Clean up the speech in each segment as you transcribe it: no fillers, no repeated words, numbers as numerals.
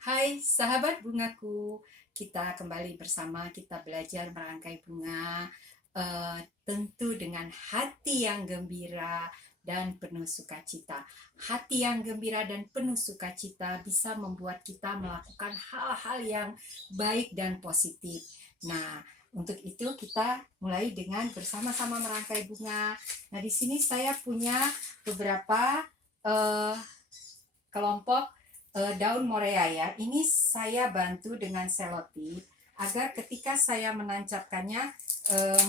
Hai sahabat bungaku, kita kembali bersama kita belajar merangkai bunga, tentu dengan hati yang gembira dan penuh sukacita. Hati yang gembira dan penuh sukacita bisa membuat kita melakukan hal-hal yang baik dan positif. Nah, untuk itu kita mulai dengan bersama-sama merangkai bunga. Nah, di sini saya punya beberapa uh, kelompok daun morea ya. Ini saya bantu dengan selotip agar ketika saya menancapkannya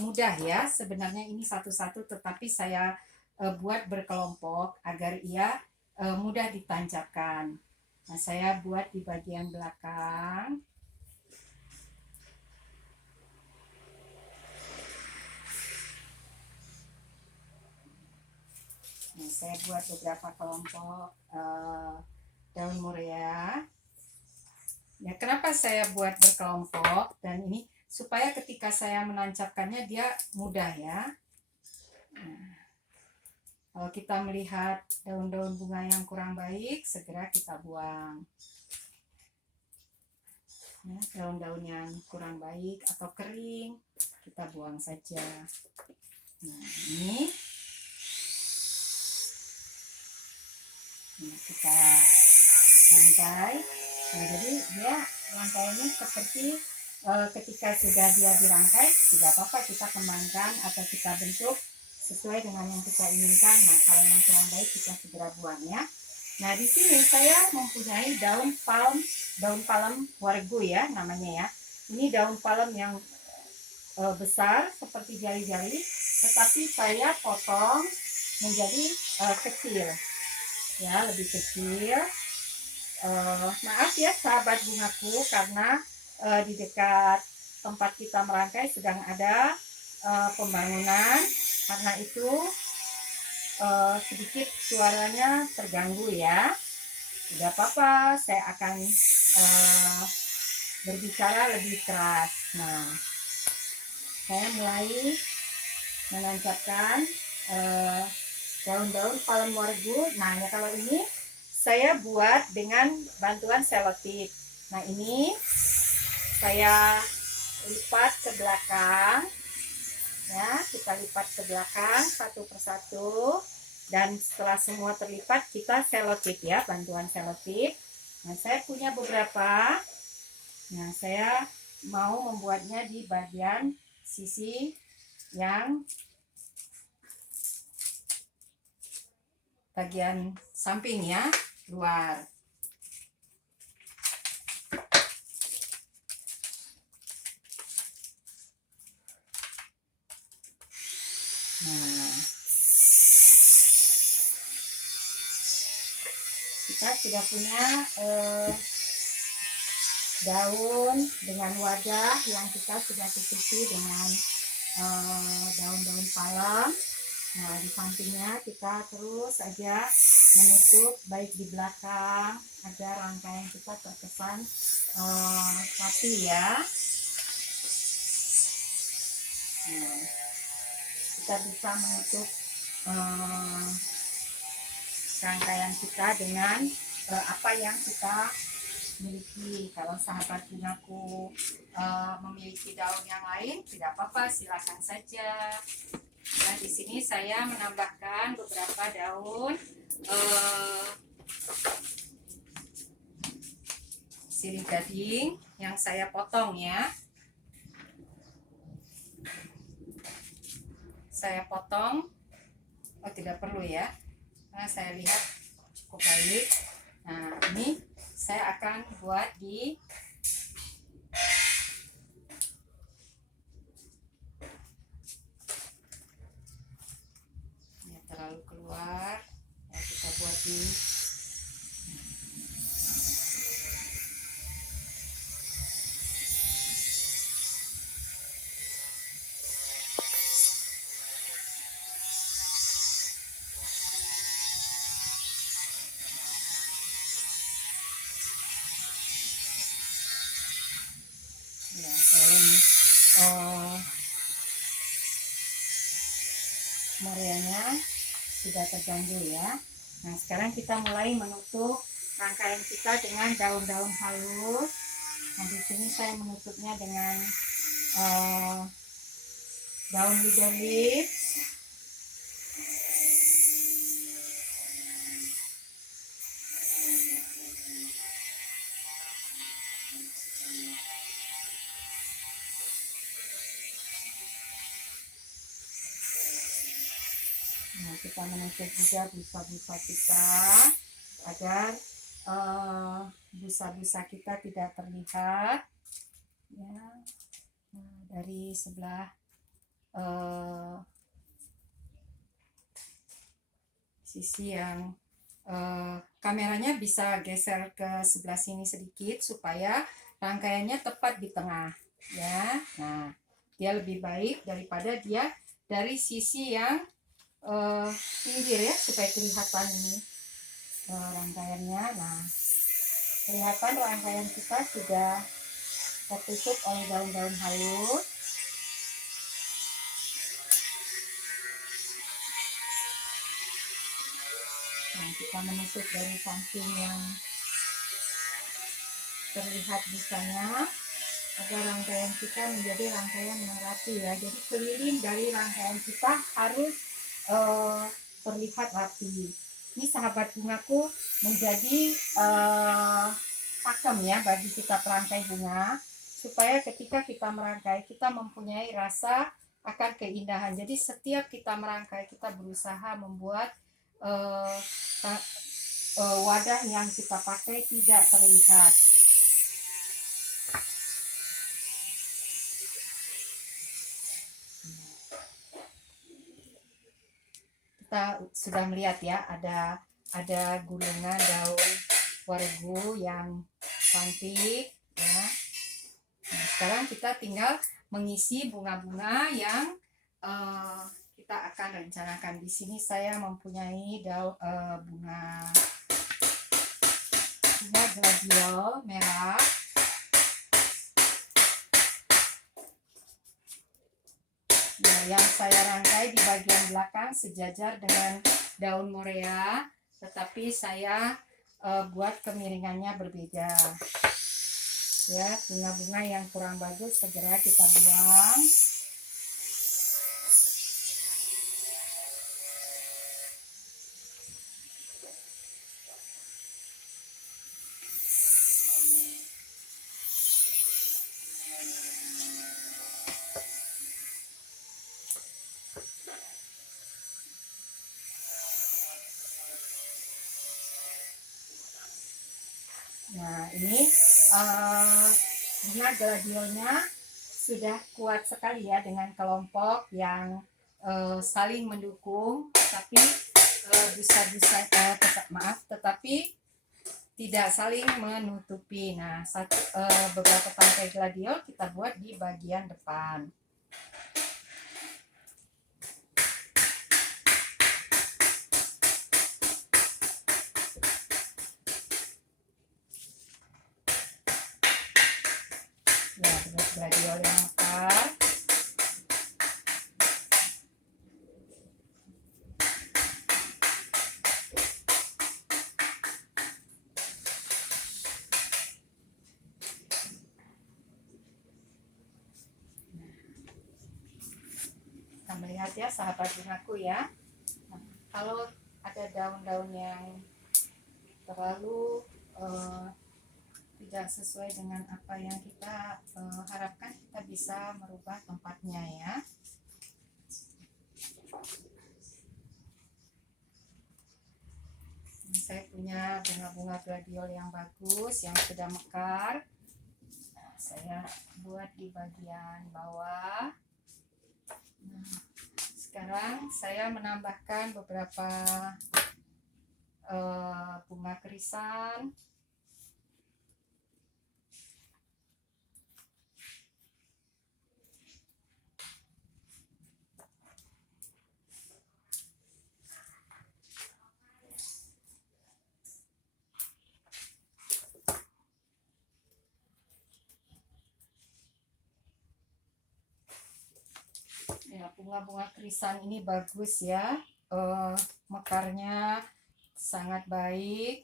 mudah ya. Sebenarnya ini satu-satu tetapi saya buat berkelompok agar ia mudah ditancapkan. Nah, saya buat di bagian belakang. Nah, saya buat beberapa kelompok daun morea. Ya, kenapa saya buat berkelompok dan ini supaya ketika saya menancapkannya dia mudah ya. Nah, kalau kita melihat daun-daun bunga yang kurang baik, segera kita buang. Ya, daun-daun yang kurang baik atau kering, kita buang saja. Nah, ini kita rangkai. Nah, jadi dia rangkaiannya seperti ketika sudah dia dirangkai, tidak apa-apa kita kembangkan atau kita bentuk sesuai dengan yang kita inginkan. Nah, kalau yang kurang baik kita segera buang ya. Nah, di sini saya mempunyai daun palem wargu ya namanya ya. Ini daun palem yang besar seperti jari-jari, tetapi saya potong menjadi kecil ya, lebih kecil. Maaf ya sahabat bungaku karena di dekat tempat kita merangkai sedang ada pembangunan, karena itu sedikit suaranya terganggu ya. Tidak apa-apa, saya akan berbicara lebih keras. Nah, saya mulai menancapkan daun-daun palem wargu. Nah, ya kalau ini saya buat dengan bantuan selotip. Nah, ini saya lipat ke belakang. Ya, kita lipat ke belakang satu persatu. Dan setelah semua terlipat, kita selotip ya, bantuan selotip. Nah, saya punya beberapa. Nah, saya mau membuatnya di bagian sisi yang bagian samping ya, luar. Nah, kita sudah punya daun dengan wadah yang kita sudah tutupi dengan daun-daun palem. Nah, di sampingnya kita terus saja menutup baik di belakang agar rangkaian kita terkesan rapi ya. Nah, kita bisa menutup rangkaian kita dengan apa yang kita miliki. Kalau sahabat bungaku memiliki daun yang lain, tidak apa-apa, silakan saja. Nah, di sini saya menambahkan beberapa daun sirih gading yang saya potong ya. Saya potong. Oh, tidak perlu ya. Nah, saya lihat cukup baik. Nah, ini saya akan buat di terlalu keluar ya, kita buat di ya, daun moreanya sudah terganggu ya. Nah, sekarang kita mulai menutup rangkaian kita dengan daun-daun halus. Nah, di sini saya menutupnya dengan daun leader leaf. Nah, kita menutup juga busa-busa kita agar busa-busa kita tidak terlihat ya. Nah, dari sebelah sisi yang kameranya bisa geser ke sebelah sini sedikit supaya rangkaiannya tepat di tengah ya. Nah, dia lebih baik daripada dia dari sisi yang pinggir ya, supaya kelihatan ini rangkaiannya. Nah, kelihatan rangkaian kita sudah tertutup oleh daun-daun halus. Nah, kita menutup dari samping yang terlihat busanya agar rangkaian kita menjadi rangkaian yang rapi ya. Jadi keliling dari rangkaian kita harus terlihat rapi. Ini sahabat bungaku menjadi pakem ya bagi kita perangkai bunga, supaya ketika kita merangkai kita mempunyai rasa akan keindahan. Jadi setiap kita merangkai kita berusaha membuat wadah yang kita pakai tidak terlihat. Kita sudah melihat ya, ada gulungan daun wargu yang cantik ya. Nah, sekarang kita tinggal mengisi bunga-bunga yang kita akan rencanakan. Di sini saya mempunyai bunga gladiol merah. Nah, yang saya rangkai di bagian belakang sejajar dengan daun morea, tetapi saya buat kemiringannya berbeda. Ya, bunga-bunga yang kurang bagus segera kita buang. Nah, ini bunga gladiolnya sudah kuat sekali ya, dengan kelompok yang saling mendukung, tapi busa-busa tetapi tidak saling menutupi. Nah, beberapa tangkai gladiol kita buat di bagian depan. Ya, gladiol yang mekar. Kita melihat ya sahabat bungaku ya. Nah, kalau ada daun-daun yang terlalu tidak sesuai dengan apa yang kita harapkan, kita bisa merubah tempatnya ya. Ini saya punya bunga-bunga gladiol yang bagus, yang sudah mekar. Nah, saya buat di bagian bawah. Nah, sekarang saya menambahkan beberapa bunga krisan. Ya, bunga-bunga krisan ini bagus ya, mekarnya sangat baik.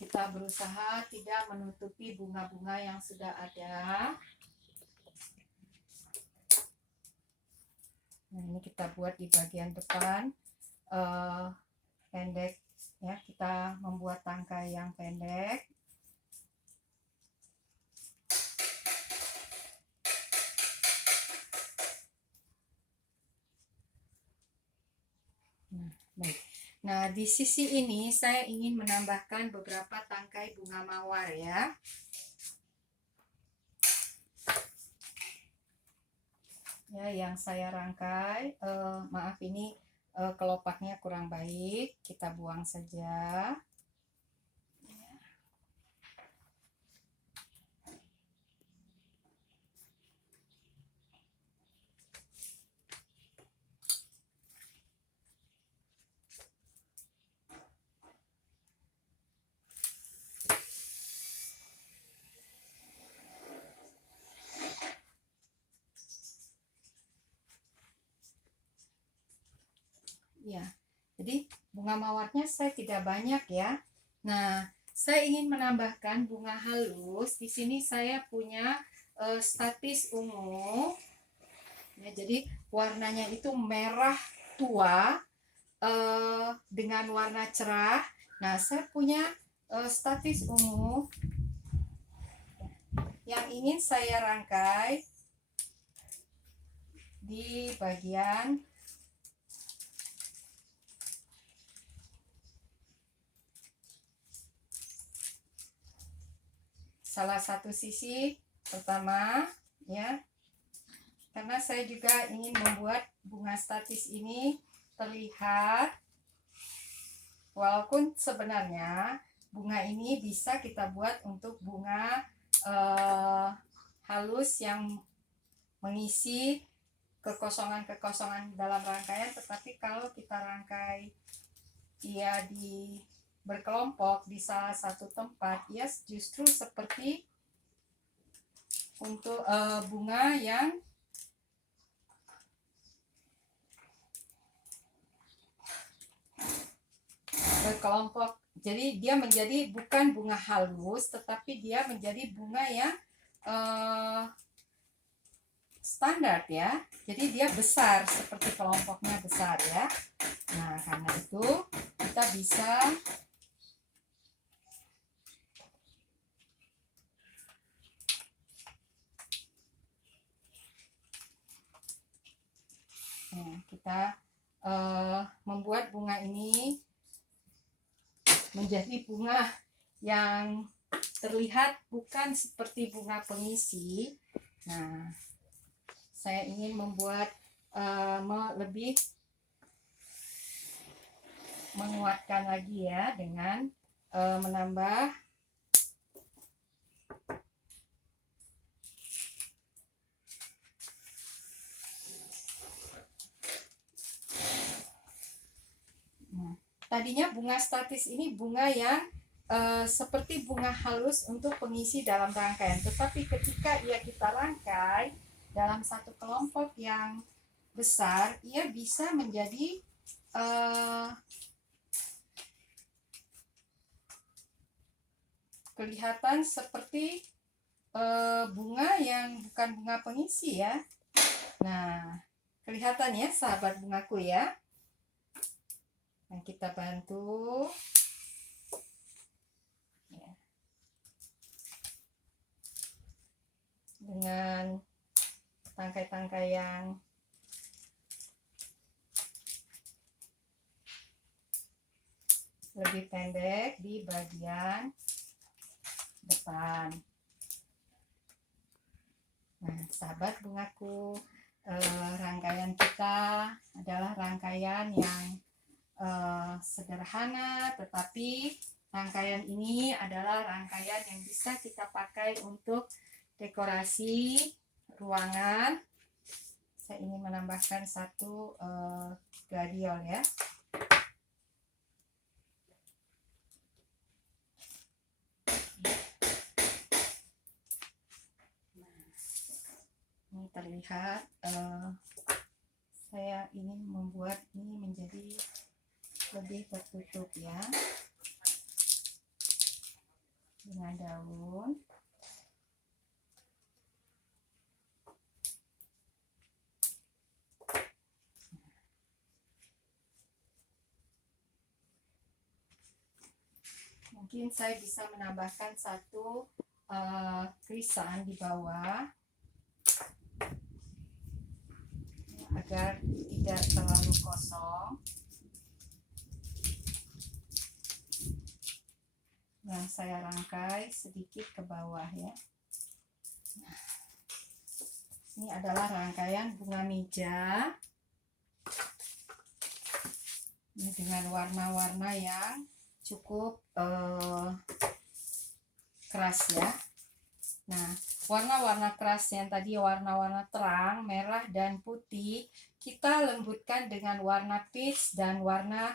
kita berusaha tidak menutupi bunga-bunga yang sudah ada. Nah, ini kita buat di bagian depan pendek ya, kita membuat tangkai yang pendek. Baik. Nah, di sisi ini saya ingin menambahkan beberapa tangkai bunga mawar ya. Ya, yang saya rangkai, maaf ini kelopaknya kurang baik, kita buang saja. Ya, jadi bunga mawarnya saya tidak banyak ya. Nah, saya ingin menambahkan bunga halus. Di sini saya punya statis ungu. Ya, jadi warnanya itu merah tua dengan warna cerah. Nah, saya punya statis ungu yang ingin saya rangkai di bagian salah satu sisi pertama ya, karena saya juga ingin membuat bunga statis ini terlihat, walaupun sebenarnya bunga ini bisa kita buat untuk bunga halus yang mengisi kekosongan-kekosongan dalam rangkaian, tetapi kalau kita rangkai ia berkelompok di salah satu tempat, ya justru seperti untuk bunga yang berkelompok. Jadi dia menjadi bukan bunga halus, tetapi dia menjadi bunga yang standar ya. Jadi dia besar, seperti kelompoknya besar ya. Nah, karena itu kita bisa membuat bunga ini menjadi bunga yang terlihat bukan seperti bunga pengisi. Nah, saya ingin membuat lebih menguatkan lagi ya dengan menambah tadinya bunga statis ini bunga yang seperti bunga halus untuk pengisi dalam rangkaian, tetapi ketika kita rangkai dalam satu kelompok yang besar, ia bisa menjadi kelihatan seperti bunga yang bukan bunga pengisi ya. Nah, kelihatan ya sahabat bungaku ya. Nah, kita bantu ya, dengan tangkai-tangkai yang lebih pendek di bagian depan. Nah, sahabat bungaku, rangkaian kita adalah rangkaian yang sederhana, tetapi rangkaian ini adalah rangkaian yang bisa kita pakai untuk dekorasi ruangan. Saya ingin menambahkan satu gladiol ya. Ini terlihat saya ingin membuat ini menjadi lebih tertutup ya. bunga daun. Mungkin saya bisa menambahkan satu krisan di bawah agar tidak terlalu kosong. Nah, saya rangkai sedikit ke bawah ya. Nah, ini adalah rangkaian bunga meja dengan warna-warna yang cukup keras ya. Nah, warna-warna keras yang tadi warna-warna terang, merah dan putih, kita lembutkan dengan warna peach dan warna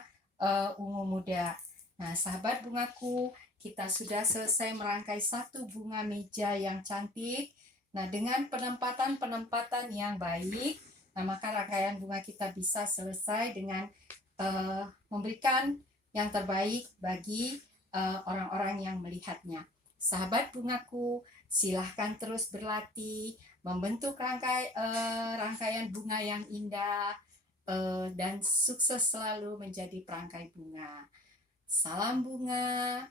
ungu muda. Nah, sahabat bungaku, kita sudah selesai merangkai satu bunga meja yang cantik. Nah, dengan penempatan-penempatan yang baik, nah maka rangkaian bunga kita bisa selesai dengan memberikan yang terbaik bagi orang-orang yang melihatnya. Sahabat bungaku, silahkan terus berlatih membentuk rangkaian bunga yang indah dan sukses selalu menjadi perangkai bunga. Salam bunga.